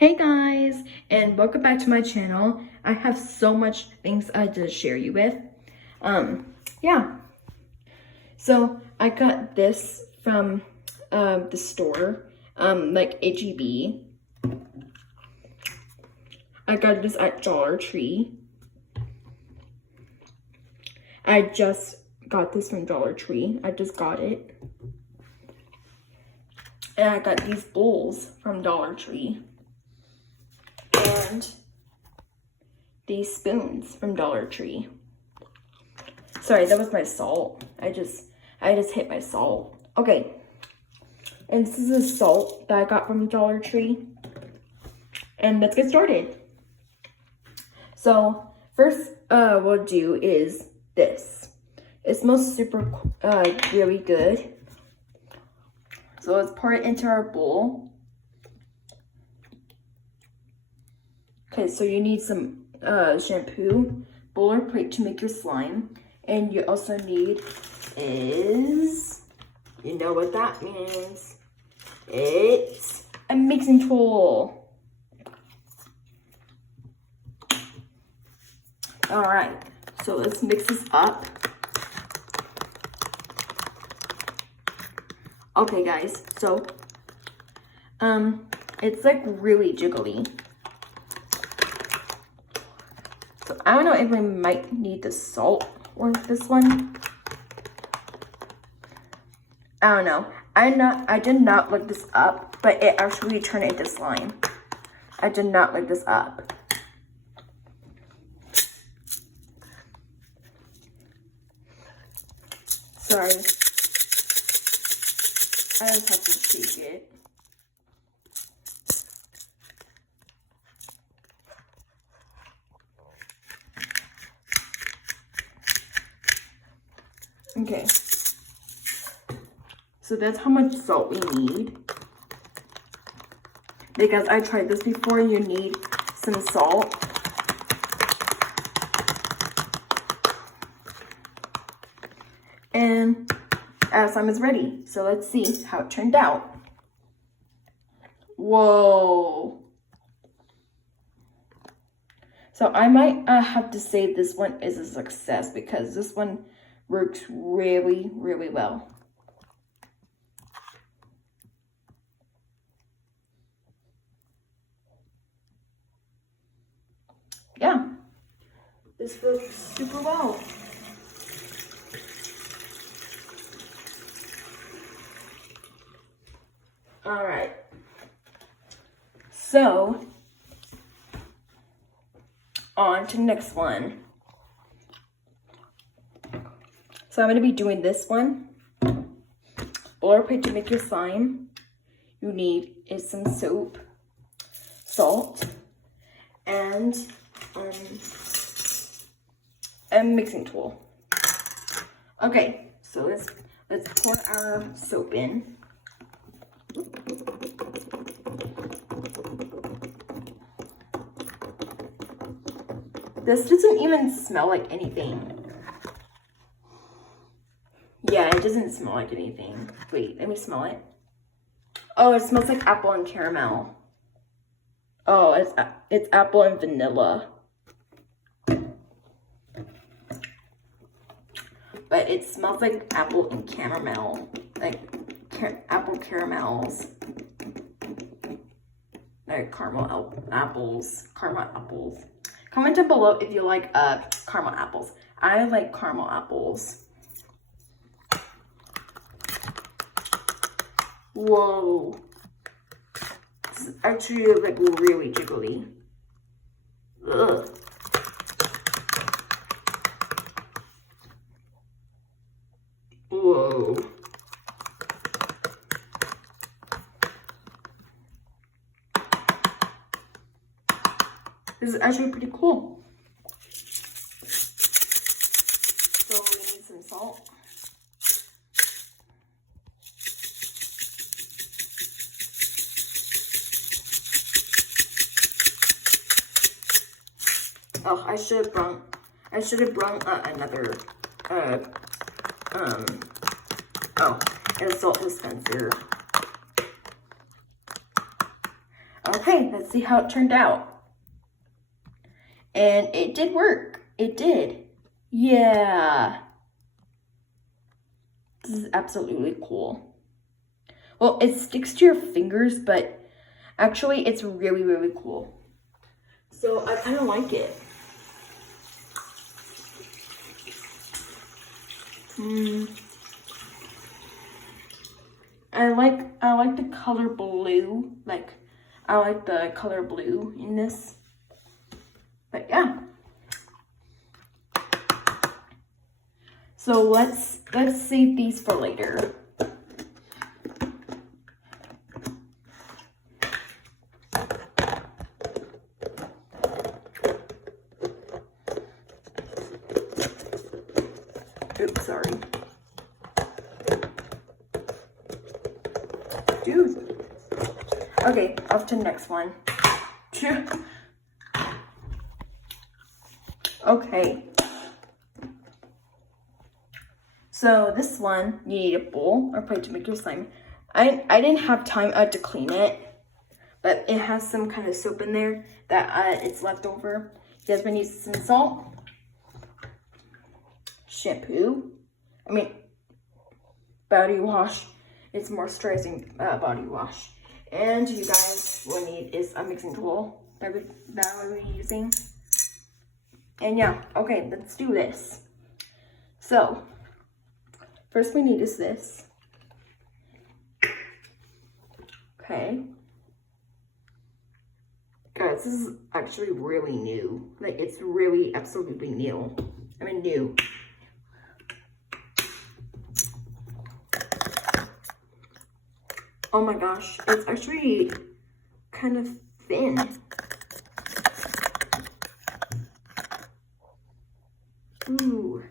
Hey guys, and welcome back to my channel. I have so much things to share you with. Yeah. So I got this from the store, like H-E-B. I got this at Dollar Tree. I just got this from Dollar Tree. I just got it. And I got these bowls from Dollar Tree. And these spoons from Dollar Tree. Sorry, that was my salt. I just hit my salt. Okay. And this is the salt that I got from Dollar Tree. And let's get started. So, first we'll do is this. It smells super really good. So let's pour it into our bowl. Okay, so you need some shampoo, bowl or plate to make your slime. And you also need is, you know what that means. It's a mixing tool. All right, so let's mix this up. Okay guys, so it's like really jiggly. So I don't know if we might need the salt or this one. I don't know. I did not look this up, but it actually turned into slime. I did not look this up. Sorry. I just have to shake it. Okay. So that's how much salt we need. Because I tried this before, you need some salt. And our slime is ready. So let's see how it turned out. Whoa. So I might have to say this one is a success because this one works really, really well. Yeah, this works super well. All right, so on to the next one. So I'm going to be doing this one. Bowl or plate to make your slime. You need is some soap, salt, and a mixing tool. Okay, so let's pour our soap in. This doesn't even smell like anything. Yeah, it doesn't smell like anything. Wait, let me smell it. Oh, it smells like apple and caramel. Oh, it's apple and vanilla. But it smells like apple and caramel. Like apple caramels. Like caramel apples. Comment down below if you like caramel apples. I like caramel apples. Whoa. This is actually like really jiggly. Ugh. Whoa. This is actually pretty cool. So we need some salt. Oh, I should have brought another and a salt dispenser. Okay, let's see how it turned out. And it did work. It did. Yeah. This is absolutely cool. Well, it sticks to your fingers, but actually it's really, really cool. So I kind of like it. I like the color blue. Like, I like the color blue in this. But yeah. So let's save these for later. Oops, sorry. Dude. Okay, off to the next one. Okay. So this one, you need a bowl or plate to make your slime. I didn't have time to clean it, but it has some kind of soap in there that it's left over. You guys might need some salt, shampoo, body wash. It's moisturizing body wash. And you guys will need is a mixing tool that we're using. And yeah, okay, let's do this. So, first we need is this. Okay. Guys, this is actually really new. Like, it's really absolutely new. New. Oh my gosh, it's actually kind of thin. Ooh.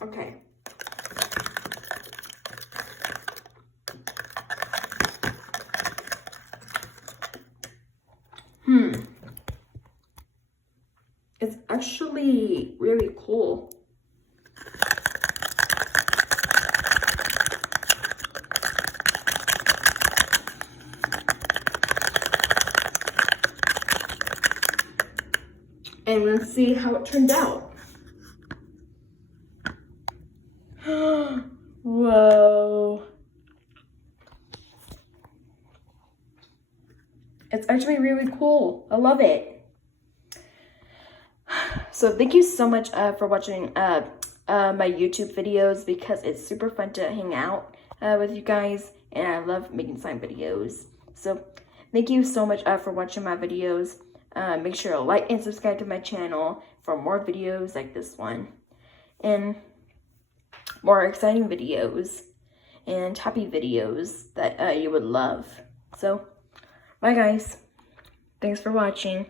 Okay. It's actually really cool. And let's see how it turned out. Whoa. It's actually really cool. I love it. So thank you so much for watching my YouTube videos, because it's super fun to hang out with you guys, and I love making slime videos. So thank you so much for watching my videos. Make sure to like and subscribe to my channel for more videos like this one, and more exciting videos and happy videos that you would love. So bye guys, thanks for watching.